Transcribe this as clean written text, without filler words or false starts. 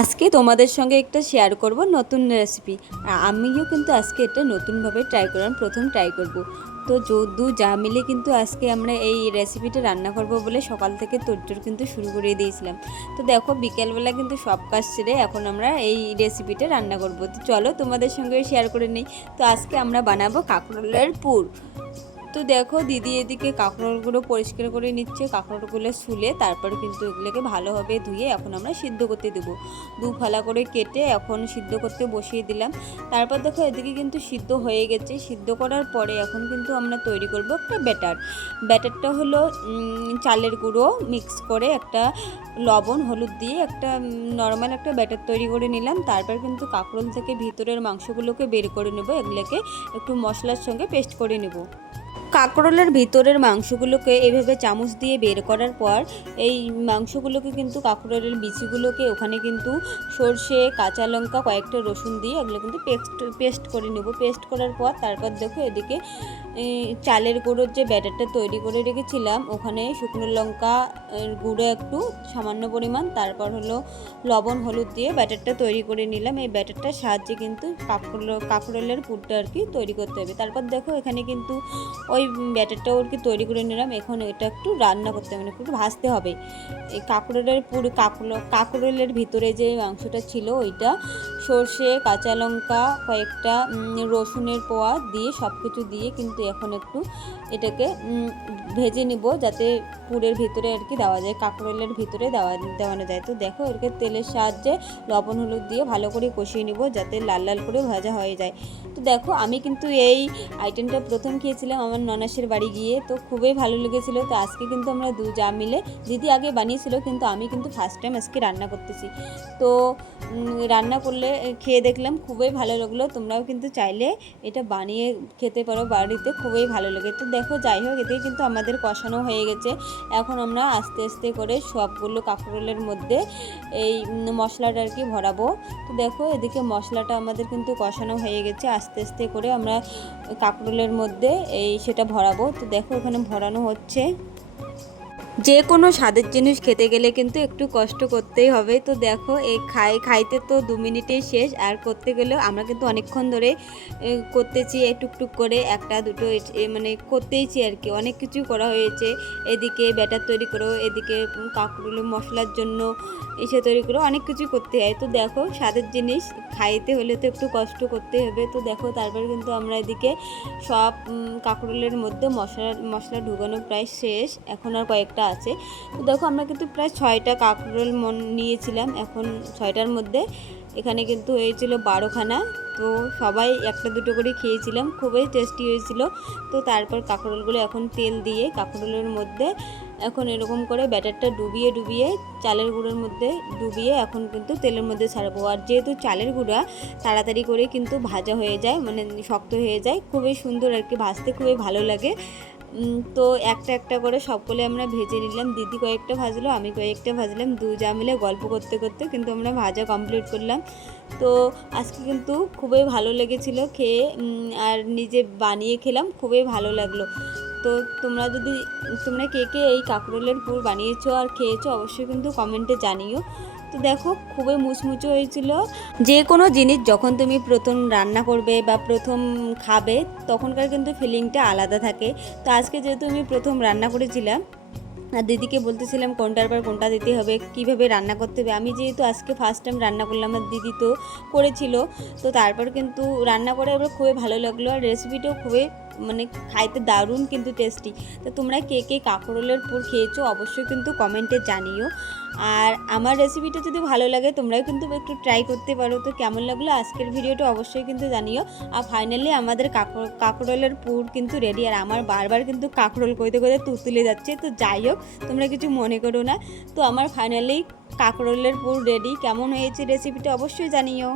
আজকে তোমাদের সঙ্গে একটা শেয়ার করব নতুন রেসিপি। আর আমিও কিন্তু আজকে এটা নতুনভাবে ট্রাই করলাম, প্রথম ট্রাই করব। তো যদু যা মিলে কিন্তু আজকে আমরা এই রেসিপিটা রান্না করব বলে সকাল থেকে তোড়জোড় কিন্তু শুরু করে দিয়েছিলাম। তো দেখো বিকেলবেলা কিন্তু সব কাজ সেরে এখন আমরা এই রেসিপিটা রান্না করব। তো চলো তোমাদের সঙ্গে শেয়ার করে নিই। তো আজকে আমরা বানাবো কাঁকরোলের পুর। তো দেখো দিদি এদিকে কাঁকরোলগুলো পরিষ্কার করে নিচ্ছে, কাঁকরোলগুলো ছুলে তারপর কিন্তু এগুলোকে ভালোভাবে ধুয়ে এখন আমরা সিদ্ধ করতে দেবো। দু ফালা করে কেটে এখন সিদ্ধ করতে বসিয়ে দিলাম। তারপর দেখো এদিকে কিন্তু সিদ্ধ হয়ে গেছে। সিদ্ধ করার পরে এখন কিন্তু আমরা তৈরি করব একটা ব্যাটারটা হলো চালের গুঁড়ো মিক্স করে একটা লবণ হলুদ দিয়ে একটা নর্মাল একটা ব্যাটার তৈরি করে নিলাম। তারপর কিন্তু কাঁকরোল থেকে ভিতরের মাংসগুলোকে বের করে নেব, এগুলোকে একটু মশলার সঙ্গে পেস্ট করে নেব। কাঁকরোলের ভিতরের মাংসগুলোকে এভাবে চামচ দিয়ে বের করার পর এই মাংসগুলোকে কিন্তু কাঁকরোলের বিচিগুলোকে ওখানে কিন্তু সর্ষে কাঁচা লঙ্কা কয়েকটা রসুন দিয়ে এগুলো কিন্তু পেস্ট করে নেব। পেস্ট করার পর তারপর দেখো এদিকে চালের গুঁড়োর যে ব্যাটারটা তৈরি করে রেখেছিলাম ওখানে শুকনো লঙ্কা গুঁড়ো একটু সামান্য পরিমাণ, তারপর হলো লবণ হলুদ দিয়ে ব্যাটারটা তৈরি করে নিলাম। এই ব্যাটারটার সাহায্যে কিন্তু কাঁকরোলের পুরটা আর কি তৈরি করতে হবে। তারপর দেখো এখানে কিন্তু ওই ব্যাটারটাও আর কি তৈরি করে নিলাম। এখন এটা একটু রান্না করতে হবে, একটু ভাজতে হবে। এই কাঁকরোলের পুরো কাঁকরোলের ভিতরে যে মাংসটা ছিল ওইটা সর্ষে কাঁচা লঙ্কা কয়েকটা রসুনের কোয়া দিয়ে সব কিছু দিয়ে কিন্তু এখন একটু এটাকে ভেজে নিব, যাতে পুরের ভিতরে আর কি দেওয়া যায়, কাঁকরোলের ভিতরে দেওয়ানো যায়। তো দেখো এটাকে তেলের সাহায্যে লবণ হলুদ দিয়ে ভালো করে কষিয়ে নিব, যাতে লাল লাল করে ভাজা হয়ে যায়। তো দেখো আমি কিন্তু এই আইটেমটা প্রথম খেয়েছিলাম আমার ননাসের বাড়ি গিয়ে, তো খুবই ভালো লেগেছিলো। তো আজকে কিন্তু আমরা দু যা মিলে, দিদি আগে বানিয়েছিল কিন্তু আমি কিন্তু ফার্স্ট টাইম আজকে রান্না করতেছি। তো রান্না করলে খেয়ে দেখলাম খুবই ভালো লাগলো। তোমরাও কিন্তু চাইলে এটা বানিয়ে খেতে পারো বাড়িতে, খুবই ভালো লাগে। তো দেখো যাই হোক এদিকে কিন্তু আমাদের কষানো হয়ে গেছে। এখন আমরা আস্তে আস্তে করে সবগুলো কাঁকরোলের মধ্যে এই মশলাটা আর কি ভরাবো। তো দেখো এদিকে মশলাটা আমাদের কিন্তু কষানো হয়ে গেছে। আস্তে আস্তে করে আমরা কাঁকরোলের মধ্যে সেটা ভরাবো। তো দেখো এখানে ভরানো হচ্ছে। যে কোনো স্বাদের জিনিস খেতে গেলে কিন্তু একটু কষ্ট করতেই হবে। তো দেখো এই খাইতে তো 2 মিনিটেই শেষ, আর করতে গেলেও আমরা কিন্তু অনেকক্ষণ ধরে করতেছি, টুকটুক করে একটা দুটো মানে করতেইছি আর কি, অনেক কিছু করা হয়েছে। এদিকে ব্যাটার তৈরি করো, এদিকে কাঁকরোলের মশলার জন্য এসে তৈরি করো, অনেক কিছু করতে হয়। তো দেখো স্বাদের জিনিস খাইতে হলে তো একটু কষ্ট করতে হবে। তো দেখো তারপর কিন্তু আমরা এদিকে সব কাঁকরোলের মধ্যে মশলা ঢুকানো প্রায় শেষ, এখন আর কয়েকটা আছে। তো দেখো আমরা কিন্তু প্রায় 6টা কাঁকরোল নিয়েছিলাম, এখন 6টার মধ্যে এখানে কিন্তু হয়েছিল 12খানা। তো সবাই একটা দুটো করে খেয়েছিলাম, খুবই টেস্টি হয়েছিল। তো তারপর কাঁকরোলগুলো এখন তেল দিয়ে কাঁকরোলের মধ্যে এখন এরকম করে ব্যাটারটা ডুবিয়ে চালের গুঁড়োর মধ্যে ডুবিয়ে এখন কিন্তু তেলের মধ্যে ছাড়বো। আর যেহেতু চালের গুঁড়া তাড়াতাড়ি করে কিন্তু ভাজা হয়ে যায়, মানে শক্ত হয়ে যায়, খুবই সুন্দর আর কি, ভাজতে খুবই ভালো লাগে। তো একটা একটা করে সবগুলো আমরা ভেজে নিলাম। দিদি কয়েকটা ভাজলো, আমি কয়েকটা ভাজলাম, দু যা মিলে গল্প করতে করতে কিন্তু আমরা ভাজা কমপ্লিট করলাম। তো আজকে কিন্তু খুবই ভালো লেগেছিলো খেয়ে, আর নিজে বানিয়ে খেলাম, খুবই ভালো লাগলো। তো তোমরা কে কে এই কাঁকরোলের পুর বানিয়েছো আর খেয়েছো অবশ্যই কিন্তু কমেন্টে জানিও। তো দেখো খুবই মুচমুচে হয়েছিল। যে কোনো জিনিস যখন তুমি প্রথম রান্না করবে বা প্রথম খাবে তখনকার কিন্তু ফিলিংটা আলাদা থাকে। তো আজকে যেহেতু আমি প্রথম রান্না করেছিলাম আর দিদিকে বলতেছিলাম কোনটার পর কোনটা দিতে হবে, কিভাবে রান্না করতে হবে। আমি যেহেতু আজকে ফার্স্ট টাইম রান্না করলাম, আর দিদি তো করেছিল, তো তারপর কিন্তু রান্না করে আবার খুবই ভালো লাগলো। আর রেসিপিটাও খুবই মানে খাইতে দারুণ কিন্তু টেস্টি। তো তোমরা কে কে কাঁকরোলের পুর খেয়েছো অবশ্যই কিন্তু কমেন্টে জানিও। আর আমার রেসিপিটা যদি ভালো লাগে তোমরাও কিন্তু একটু ট্রাই করতে পারো। তো কেমন লাগলো আজকের ভিডিওটা অবশ্যই কিন্তু জানিও। আর ফাইনালি আমাদের কাঁকরোলের পুর কিন্তু রেডি। আর আমার বারবার কিন্তু কাঁকরোল কইতে কইতে তুলে যাচ্ছে, তো যাই হোক তোমরা কিছু মনে করো না। তো আমার ফাইনালি কাঁকরোলের পুর রেডি। কেমন হয়েছে রেসিপিটা অবশ্যই জানিও।